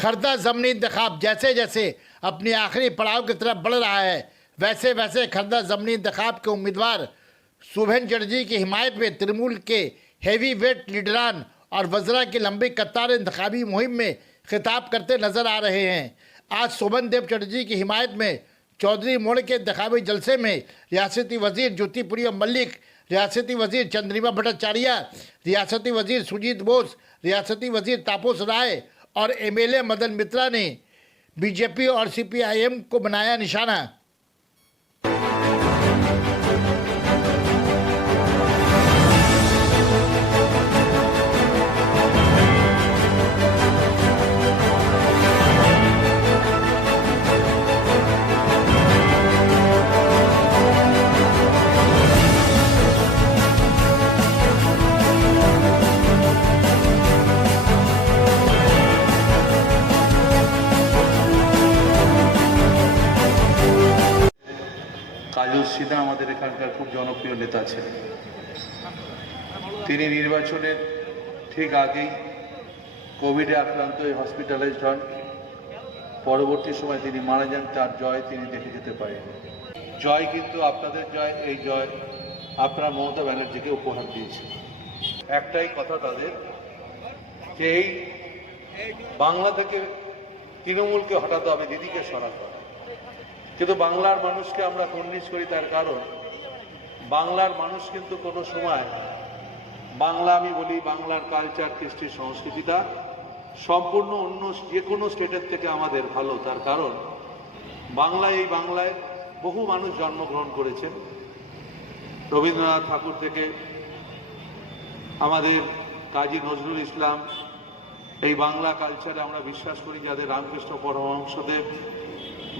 खरदा ज़मनी इंतखाब जैसे जैसे अपनी आखिरी पड़ाव की तरफ बढ़ रहा है, वैसे वैसे खरदा ज़मनी इंतखाब के उम्मीदवार शुभेंदु चटर्जी की हिमायत में तृणमूल के हैवी वेट लीडरान और वज़रा की लंबी कतार इंतखाबी मुहिम में खिताब करते नजर आ रहे हैं। आज शुभेंदु चटर्जी की हिमायत में चौधरी मोड़ के इंतखाबी जलसे में रियासती वजीर ज्योतिप्रिय मल्लिक, रियासती वजीर चंद्रिमा भट्टाचार्य, रियासती वजीर सुजीत बोस, रियासती वजीर तापस राय और एमएलए मदन मित्रा ने बीजेपी और सीपीआईएम को बनाया निशाना। কাজল সিনহা আমাদের এখানকার খুব জনপ্রিয় নেতা ছিলেন। তিনি নির্বাচনের ঠিক আগেই কোভিডে আক্রান্ত হয়ে হসপিটালাইজড হন। পরবর্তী সময় তিনি মারা যান। তার জয় তিনি দেখে যেতে পারেন। জয় কিন্তু আপনাদের জয়, এই জয় আপনারা মমতা ব্যানার্জিকে উপহার দিয়েছেন। একটাই কথা তাদের, যে এই বাংলা থেকে তৃণমূলকে হটাতে হবে, দিদিকে সরাতে হবে। কিন্তু বাংলার মানুষকে আমরা কর্নিশ করি, তার কারণ বাংলার মানুষ কিন্তু কোনো সময় বাংলা, আমি বলি বাংলার কালচার, কৃষ্টি, সংস্কৃতিটা সম্পূর্ণ অন্য যে কোনো স্টেটের থেকে আমাদের ভালো। তার কারণ এই বাংলায় বহু মানুষ জন্মগ্রহণ করেছেন। রবীন্দ্রনাথ ঠাকুর থেকে আমাদের কাজী নজরুল ইসলাম, এই বাংলা কালচারে আমরা বিশ্বাস করি, যাদের রামকৃষ্ণ পরমহংসদেব,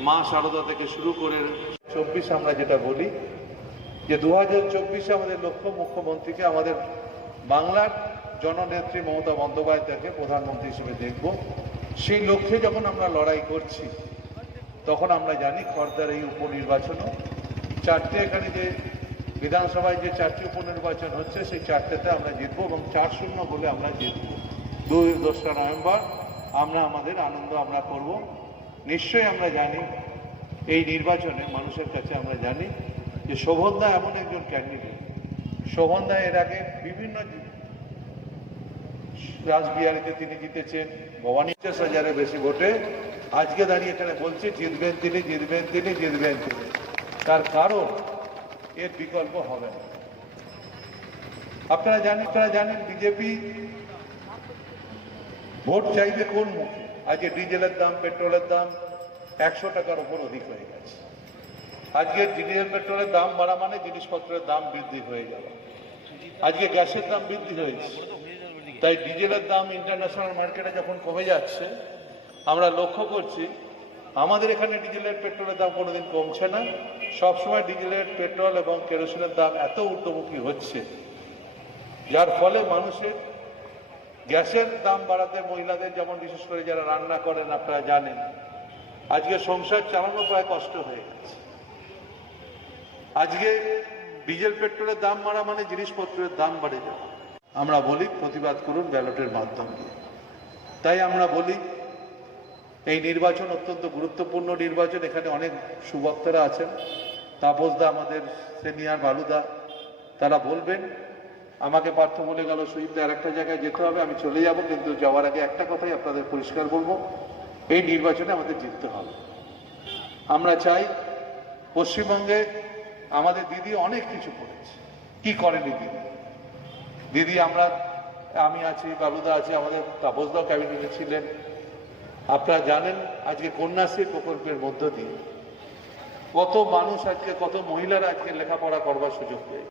মা শারদা থেকে শুরু করে 24 আমরা যেটা বলি যে 2024-এ আমাদের লক্ষ্য মুখ্যমন্ত্রীকে, আমাদের বাংলার জননেত্রী মমতা বন্দ্যোপাধ্যায়কে প্রধানমন্ত্রী হিসেবে দেখব। সেই লক্ষ্যে যখন আমরা লড়াই করছি, তখন আমরা জানি খর্দার এই উপনির্বাচনও 4টে, এখানে যে বিধানসভায় যে 4টি উপনির্বাচন হচ্ছে, সেই 4টেতে আমরা জিতবো এবং 4-0 বলে আমরা জিতবো। 2-2 নভেম্বর আমরা আমাদের আনন্দ আমরা করব। নিশ্চয়ই আমরা জানি এই নির্বাচনে মানুষের কাছে আমরা জানি যে শোভনদা এমন একজন ক্যান্ডিডেট। শোভনদা এর আগে বিভিন্ন রাসবিহারীতে তিনি জিতেছেন, ভবানী 50,000-এর বেশি ভোটে। আজকে দাঁড়িয়ে এখানে বলছে জিতবেন তিনি, জিতবেন তিনি, জিতবেন তিনি। তার কারণ এর বিকল্প হবে না। আপনারা জানেন বিজেপি ভোট চাইবে কোন মুখে। আজকে ডিজেলের দাম, পেট্রোলের দাম 100 টাকার উপর অধিক হয়ে গেছে। আজকে ডিজেল পেট্রোলের দাম বাড়া মানে জিনিসপত্রের দাম বৃদ্ধি হয়ে যাবে। আজকে গ্যাসের দাম বৃদ্ধি হয়েছে, তাই ডিজেলের দাম ইন্টারন্যাশনাল মার্কেটে যখন কমে যাচ্ছে, আমরা লক্ষ্য করছি আমাদের এখানে ডিজেলের পেট্রোলের দাম কোনোদিন কমছে না। সবসময় ডিজেলের, পেট্রোল এবং কেরোসিনের দাম এত ঊর্ধ্বমুখী হচ্ছে, যার ফলে মানুষের গ্যাসের দাম বাড়াতে, মহিলাদের যেমন বিশেষ করে যারা রান্না করেন আপনারা জানেন, আজকে সংসার চালানো প্রায় কষ্ট হয়ে গেছে। আজকে ডিজেল পেট্রোলের দাম বাড়া মানে জিনিসপত্রের দাম বাড়ে যাবে। আমরা বলি প্রতিবাদ করুন ব্যালটের মাধ্যম দিয়ে। তাই আমরা বলি এই নির্বাচন অত্যন্ত গুরুত্বপূর্ণ নির্বাচন। এখানে অনেক সুবক্তারা আছেন, তাপসদা, আমাদের সিনিয়র বালুদা, তারা বলবেন। আমাকে পার্থ বলে গেল সুইপদা আর একটা জায়গায় যেতে হবে, আমি চলে যাব, কিন্তু যাওয়ার আগে একটা কথাই আপনাদের পরিষ্কার বলবো, এই নির্বাচনে আমাদের জিততে হবে। আমরা চাই, পশ্চিমবঙ্গে আমাদের দিদি অনেক কিছু করেছে। কি করেনি দিদি? আমি আছি, বালুদা আছে, আমাদের তাপসদাও ক্যাবিনেটে ছিলেন। আপনারা জানেন আজকে কন্যাশ্রী প্রকল্পের মধ্য দিয়ে কত মানুষ, আজকে কত মহিলারা আজকে লেখাপড়া করবার সুযোগ পেয়েছে।